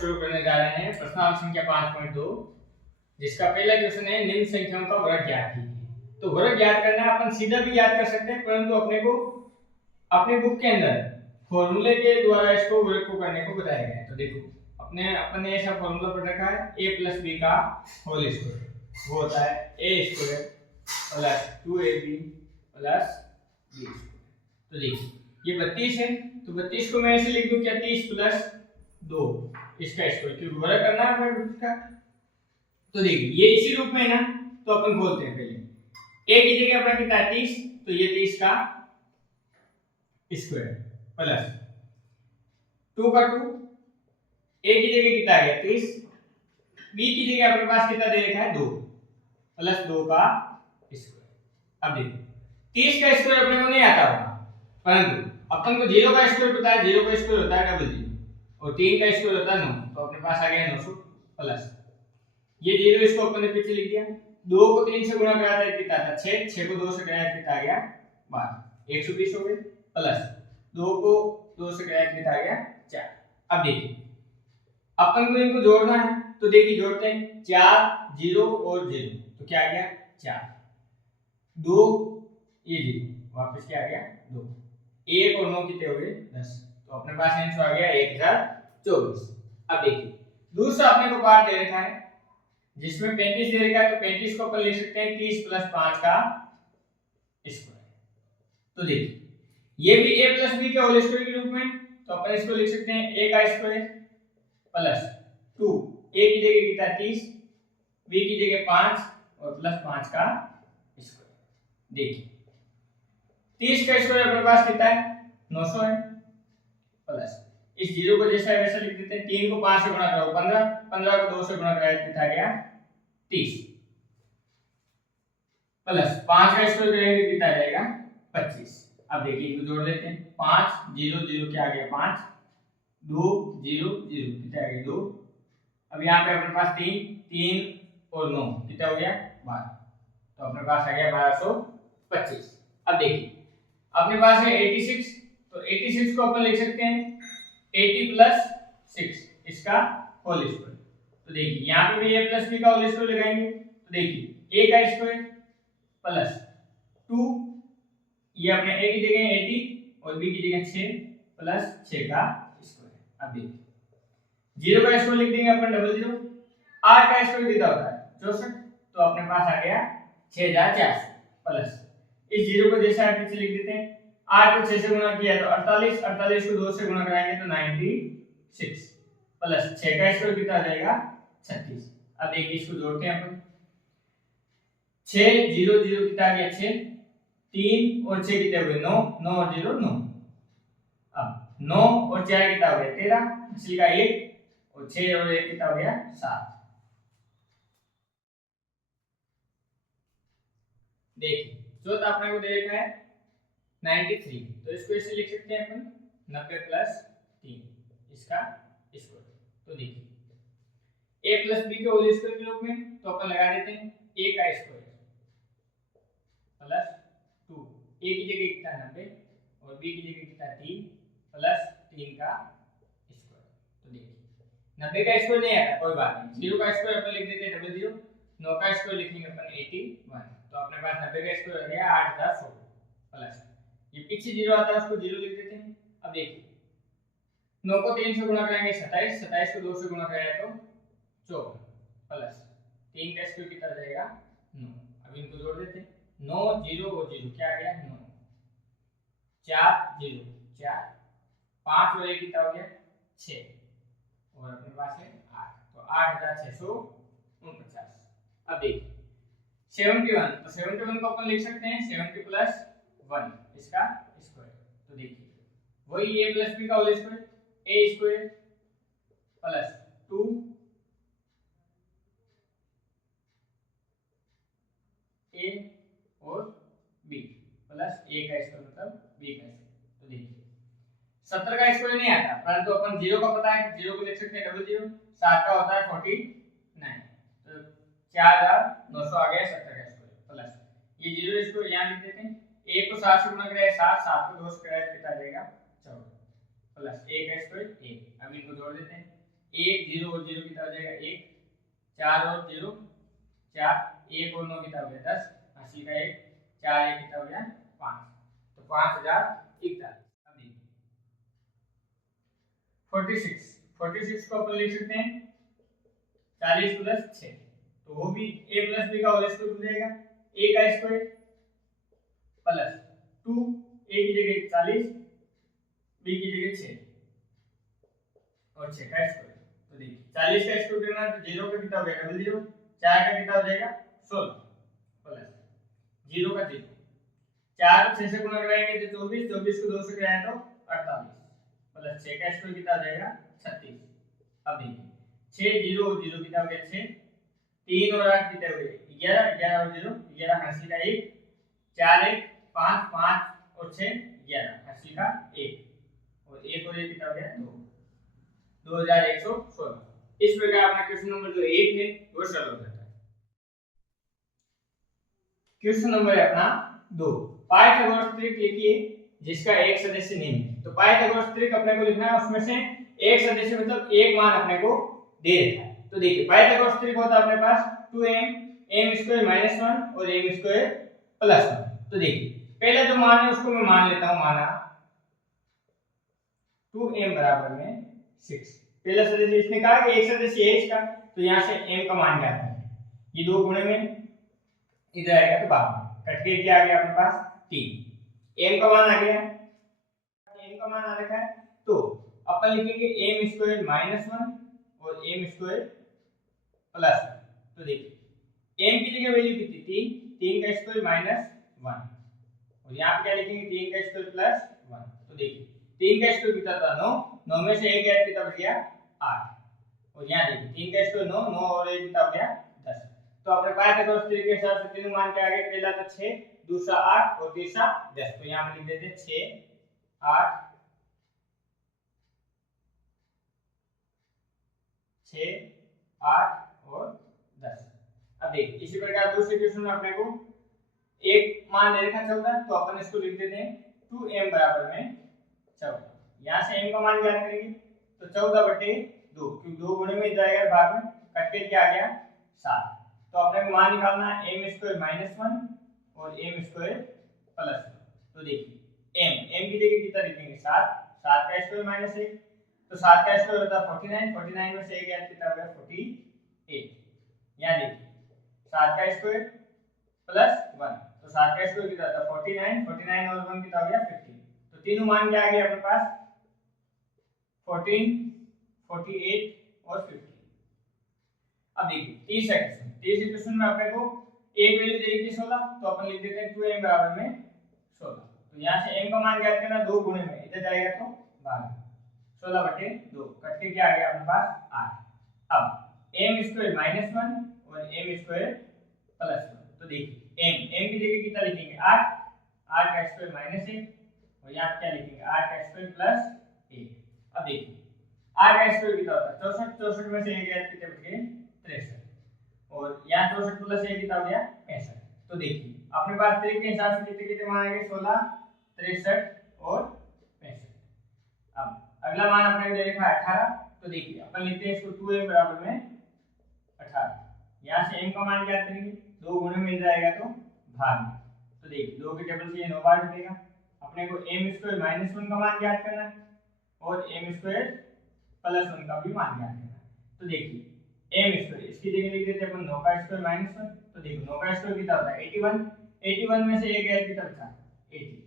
शुरू करने जा रहे हैं प्रश्नावली संख्या 5.2, जिसका पहला क्वेश्चन है निम्न संख्याओं का वर्ग ज्ञात कीजिए। तो वर्ग ज्ञात करना अपन सीधा भी याद कर सकते हैं, परंतु अपने को अपने बुक के अंदर फॉर्मूले के द्वारा इसको वर्ग को करने को बताया गया है। तो देखो अपन ने ऐसा फॉर्मूला पढ़ रखा है a + b का होल स्क्वायर, वो होता है a² + 2ab + b²। तो देखिए ये 32 है, तो 32 को मैं ऐसे लिख दूं क्या 30 + 2 इसका स्क्वायर, क्योंकि वर्ग करना है हमें इसका। तो देखिए ये इसी रूप में है ना, तो अपन खोलते हैं पहले a की जगह अपना कितना है 30, तो ये 30 का स्क्वायर प्लस 2 का 2, a की जगह कितना आ गया 30, b की जगह अपने पास कितना दे रखा है 2 प्लस 2 का स्क्वायर। अब देखो 30 का स्क्वायर अपने को नहीं आता होगा, परंतु अपन को 0 का स्क्वायर पता है, 0 का स्क्वायर होता है 00 और 3 का स्क्वायर होता है 9, तो अपने पास आ गया 900 प्लस ये 0 इसको अपन ने पीछे लिख दिया, 2 को 3 से गुणा कराता है कितना था 6, 6 को 2 से कराया कितना आ गया 12, 120 हो गए प्लस 2 को 2 से कराया कितना आ गया 4। अब देखिए अपन को इनको जोड़ना है, तो देखिए जोड़ते हैं 4 0 और 0, तो क्या आ गया 4, 2 ये 0 वापस क्या आ गया 2, 1 और 9 कितने हो गए 10, तो अपने पास आंसर आ गया 1024। अब देखिए दूसरा अपने को पार्ट दे रखा है जिसमें 35 दे रखा है, तो 35 को अपन लिख सकते हैं 30 + 5 का स्क्वायर। तो देखिए ये भी a + b के होल स्क्वायर के रूप में, तो अपन इसको लिख सकते हैं a का स्क्वायर प्लस 2, a की जगह कितना 30, b की जगह 5 और प्लस 5 का स्क्वायर। देखिए 30 का स्क्वायर अपने पास कितना है 900 है, प्लस इस 0 को जैसा है वैसा लिख देते हैं, 3 को 5 से गुणा करो 15, 15 को 2 से गुणा कराया कितना आ गया 30 प्लस 5 का स्क्वायर करेंगे कितना आ जाएगा 25। अब देखिए इनको जोड़ लेते हैं, 5 0 0 क्या आ गया 5, 2 0 0 कितना आ गया 2, अब यहाँ पे अपने पास 3 3 और 9 कितना हो गया 12, तो अपने पास आ गया 1225। अब देखिए अपने पास है 86, तो 86 को अपन लिख सकते हैं 80 + 6 इसका होल स्क्वायर। तो देखिए यहाँ पे भी a + b का होल स्क्वायर लगाएंगे, तो देखिए a का स्क्वायर प्लस 2, ये अपने a की जगह 80 और b की जगह 6 प्लस 6 का स्क्वायर। अब देखिए 0 का स्क्वायर लिख देंगे अपन 00, 8 का स्क्वायर कितना होता है 64, तो अपने पास आ गया 6400 प्लस इस 0 को जैसे आप पीछे लिख देते हैं, 8 को 6 से गुणा किया तो 48, 48 को 2 से गुणा कराएंगे तो 96 प्लस 6 का स्क्वायर कितना आ जाएगा 36। अब देखिए इसको जोड़ते हैं अपन, 6 0 0 कितना आ गया 6, 3 और 6 कितने हो गए 9, 9 और 0 9, अब 9 और 4 कितना हो गया 13, इसलिए का 1 और 6 और 1 कितना हो गया 7। देखिए चौथा अपने को दे रखा है 93, तो इसको ऐसे लिख सकते हैं अपन 90 + 3 इसका स्क्वायर। तो देखिए a + b के होल स्क्वायर के रूप में, तो अपन लगा देते हैं a का स्क्वायर प्लस 2, a की जगह कितना 90 और b की जगह कितना 3 प्लस 3 का स्क्वायर। तो देखिए 90 का स्क्वायर नहीं आता कोई बात नहीं, 0 का स्क्वायर अपन लिख देते हैं 00, 9 का स्क्वायर लिखेंगे अपन 81, तो अपने पास 90 का स्क्वायर आ गया 8016 प्लस ये पीछे 0 आता है उसको 0 लिख देते हैं। अब देखिए 9 को 3 से गुणा करेंगे 27, 27 को 2 से गुणा कराया तो 54 प्लस 3 का स्क्वायर कितना आ जाएगा 9। अब इनको जोड़ देते हैं, 9 0 और 0 क्या आ गया 9, 4 0 4, 5 और 1 कितना हो गया 6 और अपने पास है 8, तो 8649। अब देखिए 71, तो 71 को अपन लिख सकते हैं 70 + 1 इसका स्क्वायर। तो देखिए वही a + b का whole square, a² plus 2 a और b प्लस a का स्क्वायर मतलब b का स्क्वायर। तो देखिए 70 का स्क्वायर नहीं आता, परंतु अपन 0 का पता है, 0 को लिख सकते हैं 00, 7 का होता है 49, तो 4900 आ गया 70 का स्क्वायर प्लस ये 0 इसको यहाँ लिख देते हैं, 1 को 7 से गुणा कराया 7, 7 को 2 से कराया कितना आ जाएगा 14 प्लस a का स्क्वायर 1। अब इनको जोड़ देते हैं, 1 0 और 0 कितना हो जाएगा 1, 4 और 0 4, 1 और 9 कितना हो गया 10, 80 का 1, 4 1 कितना हो गया 5, तो 5041। अब देखिए 46 को अपन लिख सकते हैं 40 प्लस 6, तो वो भी a प्लस b का होल स्क्वायर हो जाएगा, a का स्क्वायर प्लस 2, a की जगह 40, b की जगह 6 और 6 का स्क्वायर। तो देखिए 40 का स्क्वायर करना तो 0 का कितना हो गया डबल 0, 4 का कितना हो जाएगा 16 प्लस 0 का 0, 4 को 6 से गुणा कराएंगे तो 24, 24 को 2 से कराएं तो 48 प्लस 6 का स्क्वायर कितना हो जाएगा 36। अब देखिए 6 0 और 0 कितना हो गया 6, 3 और 8 कितने हो गए 11, 11 और 0 11, 80 का 1, 4 1 5, 5 और 6 11, 80 का 1 और 1 और 1 कितना हो गया 2, 2116। इस प्रकार अपना क्वेश्चन नंबर जो 1 है वो सॉल्व हो जाता है। क्वेश्चन नंबर है अपना 2, पाइथागोरस त्रिक लिखिए जिसका एक सदस्य निम्न है। तो पाइथागोरस त्रिक अपने को लिखना है, उसमें से एक सदस्य मतलब एक मान अपने को दे रखा है। तो देखिए पाइथागोरस त्रिक होता है अपने पास 2m m² - 1 और m² + 1। तो देखिए पहले जो मान है उसको मैं मान लेता हूं, माना 2m = 6। पहला सदस्य इसने कहा कि एक सदस्य है इसका, तो यहां से m का मान ज्ञात करें। ये दो गुणे में इधर आएगा तो बाद में कट के क्या आ गया अपने पास 3, m का मान आ गया, m का मान आ रखा है तो अपन लिखेंगे m² - 1 और m² + 1। तो देखिए m की जगह वैल्यू कितनी 3, 3 का स्क्वायर - 1 और यहाँ पे क्या लिखेंगे 3 का स्क्वायर + 1। तो देखिए 3 का स्क्वायर कितना था 9, 9 में से 1 गया कितना बच गया 8 और यहाँ देखिए 3 का स्क्वायर 9, 9 और 1 कितना हो गया 10। तो अपने पाइथागोरस त्रिक के हिसाब से तीनों मान के आगे पहला तो 6, दूसरा 8 और तीसरा 10। तो यहाँ पे लिख देते 6 8 6 8 और 10। अब देखिए इसी प्रकार दूसरे क्वेश्चन में अपने को एक मान दे रखा 14, तो अपन इसको लिख देते हैं 2m = 14। यहाँ से m का मान ज्ञात करेंगे तो 14/2, क्योंकि 2 गुणे में जाएगा भाग में कट के क्या आ गया 7। तो अपने को मान निकालना है m² - 1 और m² + 1। तो देखिए m की जगह कितना लिखेंगे 7, 7 का स्क्वायर - 1 तो 7 का स्क्वायर होता है 49, 49 में से 1 गया कितना हो गया 48। यहाँ देखिए 7 का स्क्वायर + 1 तो 7 का स्क्वायर कितना था 49, 49 और 1 कितना हो गया 50। तो तीनों मान क्या आ गए अपने पास 14 48 और 50। अब देखिए तीसरा क्वेश्चन में अपने को एक वैल्यू दे रखी है 16, तो अपन लिख देते हैं 2m = 16। तो यहाँ से m का मान ज्ञात करना, 2 गुणे में इधर जाएगा तो भाग 16/2 कट के क्या आ गया अपने पास 8। अब m² - 1 और m² + 1। तो देखिए m की जगह कितना लिखेंगे 8, 8 का स्क्वायर - 1 और यहाँ क्या लिखेंगे 8 का स्क्वायर + 1। अब देखिए 8 का स्क्वायर कितना होता है 64, 64 में से 1 गया कितने बच गए 63 और यहाँ 64 + 1 कितना हो गया 65। तो देखिए अपने पास त्रिक के हिसाब से कितने कितने मान आएंगे 16 63 और 65। अब अगला मान अपने को दे रखा है 18, तो देखिए अपन लिखते हैं इसको 2m = 18। यहाँ से m का मान ज्ञात करेंगे, 2 गुणे मिल जाएगा तो भाग में। तो देखिए 2 के टेबल से ये 9 बार कटेगा। अपने को m² - 1 का मान ज्ञात करना है और m² + 1 का भी मान ज्ञात करना है। तो देखिए m² इसकी जगह लिख देते हैं अपन 9 का स्क्वायर - 1। तो देखो 9 का स्क्वायर कितना होता है 81, 81 में से 1 गया कितना बचा 80।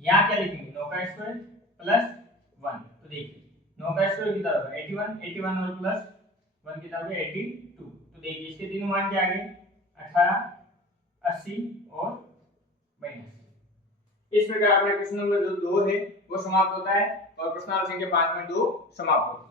यहाँ क्या लिखेंगे 9 का स्क्वायर + 1। तो देखिए 9 का स्क्वायर कितना होगा 81, 81 और + 1 कितना हो गया 82। तो देखिए इसके तीनों मान क्या आ गए 18 80 और 82। इस प्रकार अपना क्वेश्चन नंबर जो 2 है वो समाप्त होता है और प्रश्नावली संख्या 5 में 2 समाप्त होता है।